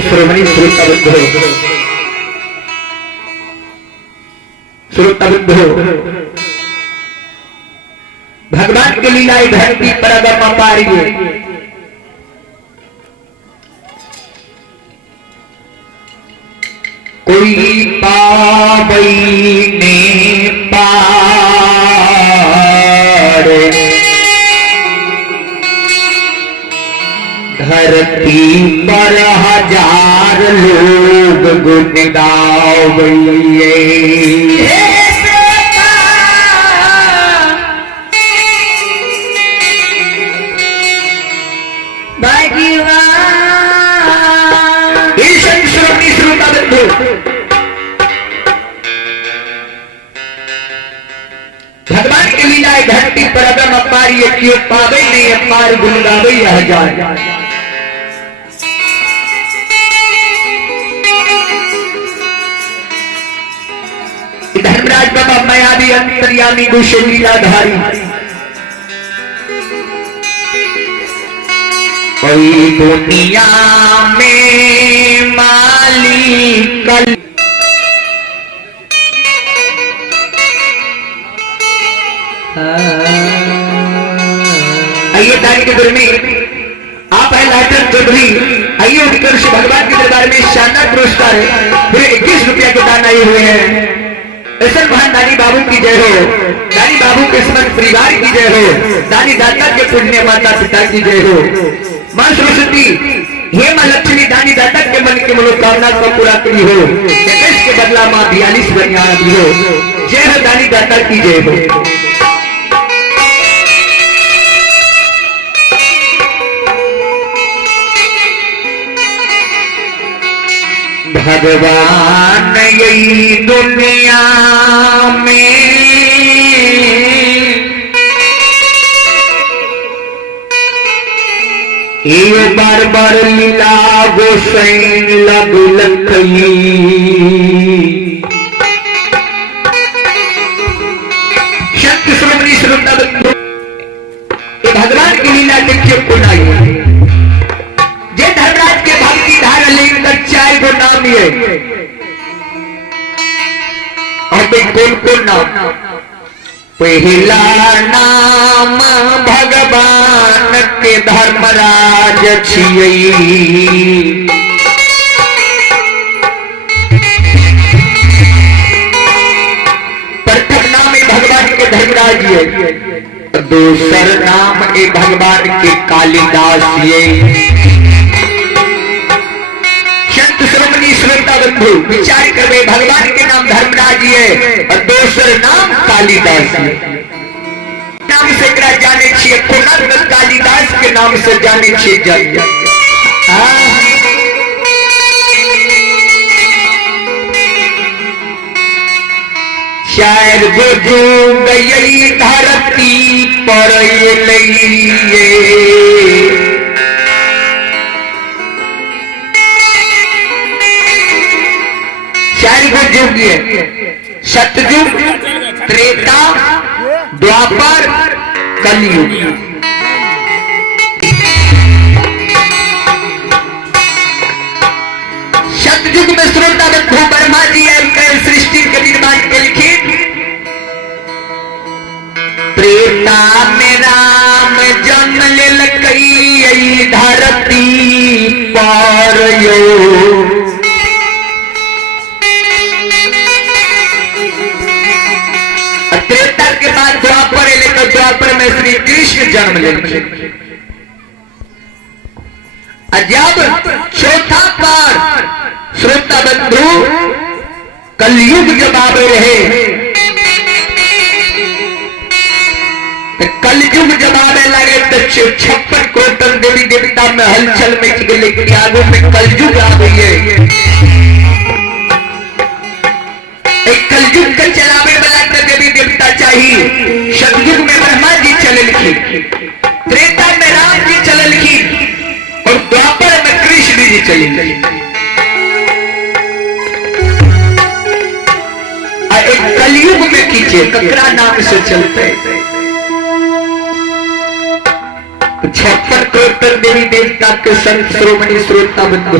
श्रोमणी श्रोताबुद्ध भगवान की लीलाएं धरती पर अगम अपारिय। कोई पावई ने पार धरती पर हजार लोग गुण गावैये। भगवान की लीलाएं धरती पर अगम अपारिय। क्यों पावे नहीं अपार गुण गावे हजार। धर्मराज बाबा मायावी अंतर्यामी दूषण लीलाधारी। कोई दुनिया में मालिक आइए दानी के गुरु में आप है लाटन चौधरी। आइए उत्कर्ष भगवान के दरबार में शानदार पुरस्कार है। पूरे 21 रुपया के दान आए हुए हैं। ऐसा महान दानी बाबू की जय हो। दानी बाबू के समस्त परिवार की जय हो। दानी दाता के पुण्य माता पिता की जय हो। मां सरस्वती हे मां लक्ष्मी दानी दाता के मन की मनोकामना को पूरा करी हो। के बदला मां 42 बनिया दी हो। जय हो दानी दाता की जय हो। भगवान यही दुनिया में ये बार बार लीला गोसाई लब लखई। शक्ति श्रोमणी श्रोताबुद्ध ये भगवान की लीला देखिए पुनाई। जे धर्मराज के भक्ति धार लेकर 4 गो नाम ये और कौन नाम। पहला नाम भगवान के धर्मराज छियै। प्रथम नाम है भगवान के धर्मराज ये। दूसर नाम है भगवान के कालिदास ये। बंधु विचार करवे भगवान के नाम धर्मराज है और दूसर नाम कालिदास है। नाम से जाने छे पुनर्न कालिदास के नाम से जाने छे जग। शायर बुझू गई धरती पर ये युग है। सतयुग त्रेता द्वापर कलयुग। सतयुग में श्रोताबुद्ध ब्रह्मा जी सृष्टि के निर्माण के लिखे। त्रेता में राम जन्म ले धरती पर यो। द्वापर में श्री कृष्ण जन्म लेंगे। जब चौथा पार श्रोता बंधु कलयुग जब आवे रहे तो कलयुग जब आवे लगे तो 56 कोटन देवी देवता में हलचल मच गई। लेकिन आगो में कलयुग आ गई है। एक कलयुग का चलावे वाला देवी देवता चाहिए। सतयुग में ब्रह्मा जी चले लिखी, त्रेता में राम जी चले लिखी और द्वापर में कृष्ण जी चले लिखी। एक कलयुग में कीजिए, ककरा नाम से चलते 56 करोड़ देवी देवता के संत श्रोमणी श्रोता बंधु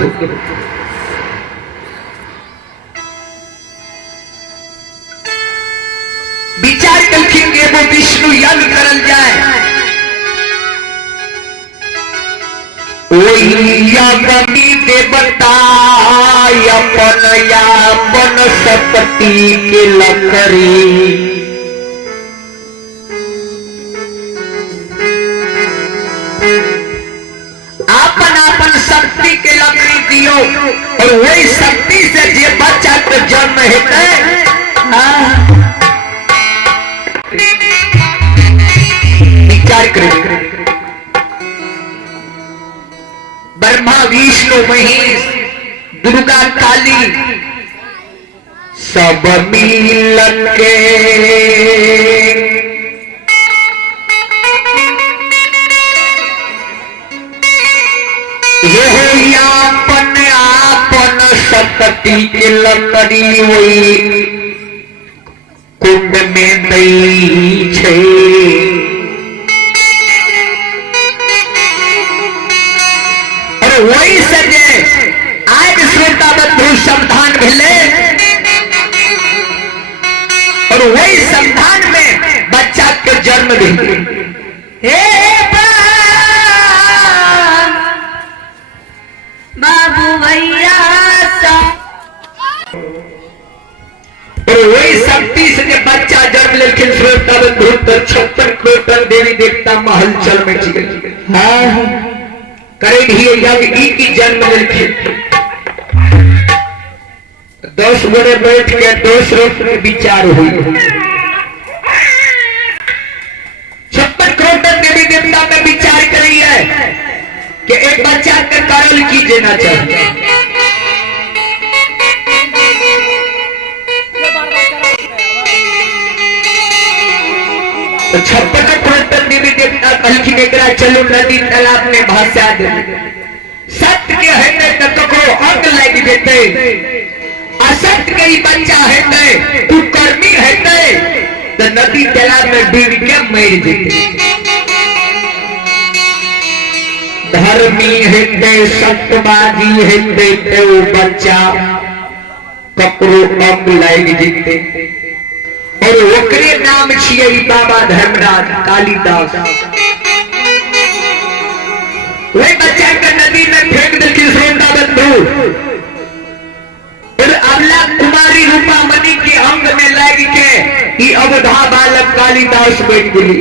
विचार कलखिन के वो विष्णु यज्ञ करल जाए, यामी देवता अपन यापन सपति के लकड़ी, आपन आपन शक्ति के लकड़ी दियो और वही शक्ति से जे बच्चा के जन्म हेतै विचार करें। ब्रह्मा विष्णु महेश दुर्गा काली सब मिल के आपन आपन शक्ति के लकड़ी हुई कुंड में दई छे, और वही सजे आज श्रोता बंधु संधान भेले और वही संधान में बच्चा के जन्म भेले। बाबू भैया और वही शक्ति से जब बच्चा जन्म लेकिन श्रोता बंधु 56 करोड़ देवी देवता महल चल में करे की जन्म लेकिन 10 बड़े बैठ के 2 रोज विचार हुई 56 करोड़ देवी देवता में विचार करी है कि एक बच्चा के करल की देना चाहिए। तो 56 करोड़ देवी देवता कलखी एकरा चलो नदी तालाब में भाषा दे, सत्य के हेते त ककरो अंग लग जेते, असत्य के ही बच्चा हेते तू कर्मी हेते तो नदी तालाब में डूब के मर जेते। धर्मी हेते सत्यवादी हेते तो बच्चा ककरो अंग लग जेते और ओकरे नाम छिए बाबा धर्मराज कालिदास। वही बच्चा के नदी में फेंक देलखिन श्रोता बंधु और अबला कुमारी रूपा मणि के अंग में लग के ई अवधा बालक कालिदास बन गेली।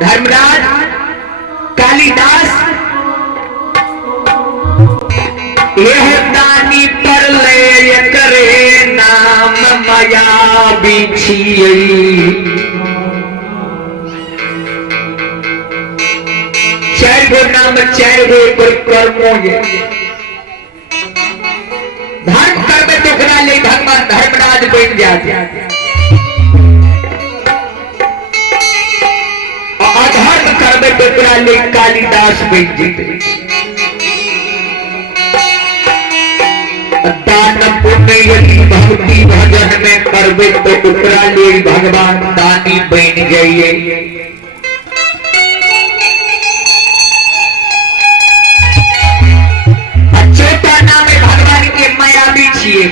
धर्मराज कालिदास यह दानी पर ले करे नाम माया बिछियई, 4 गो नाम 4 गो कर्मों ये धर्म करबे तो करा ले भगवान धर्मराज बन जाते और अधर्म करबे तो करा ले कालिदास बन जाते। दान पुण्य यदि भक्ति भजन में करबे तो उकरा ले भगवान दानी बन जाइए। छोटा नाम है भगवान के मायावी छिए,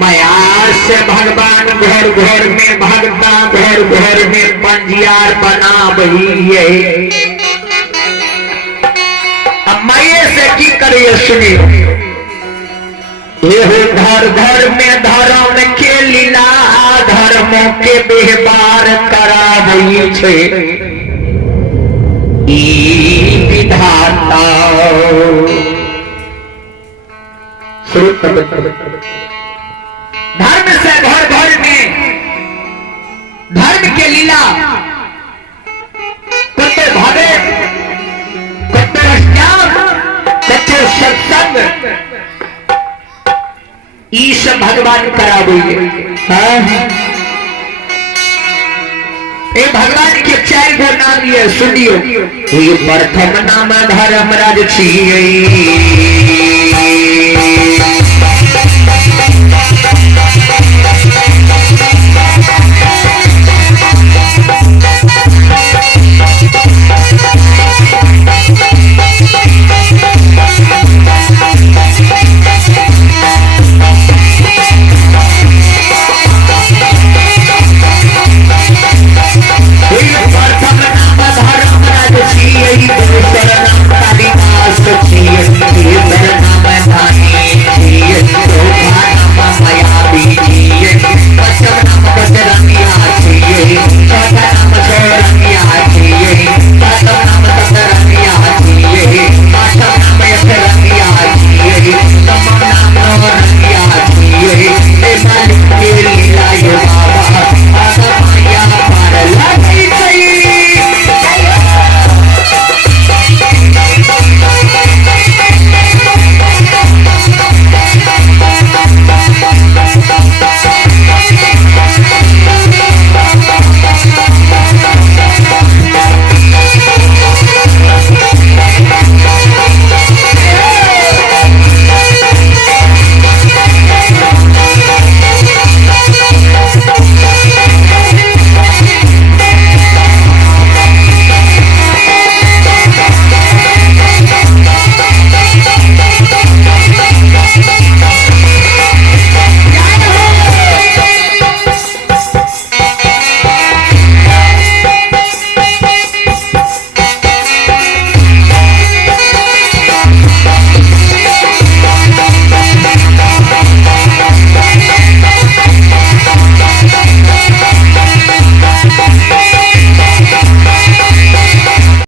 माया से भगवान घर घर में भगता घर घर में पंजियार बना बहिए। माये से की करिए सुनियो, ये घर घर में धर्म के लीला धर्मों के व्यवहार कराबई छे ई विधाता। धर्म से घर घर में धर्म के लीला कते भावे कते ज्ञान कते सत्संग ई सब भगवान कराबे। ए भगवान के 4 गो नाम ये सुनियो। ये प्रथम नाम धर्मराज छियै,